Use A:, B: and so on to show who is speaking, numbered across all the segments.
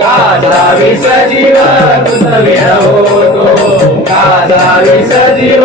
A: काचा विसजीव तुझ विळवतो काचा विसजीव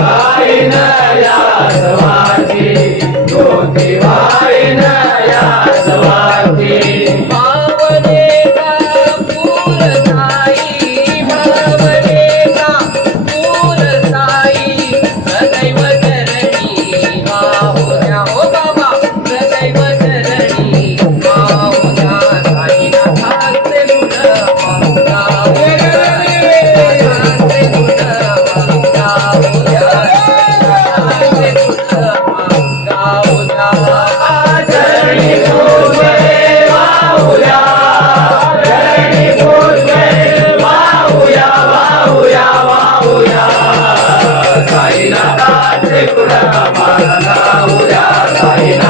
A: उद्या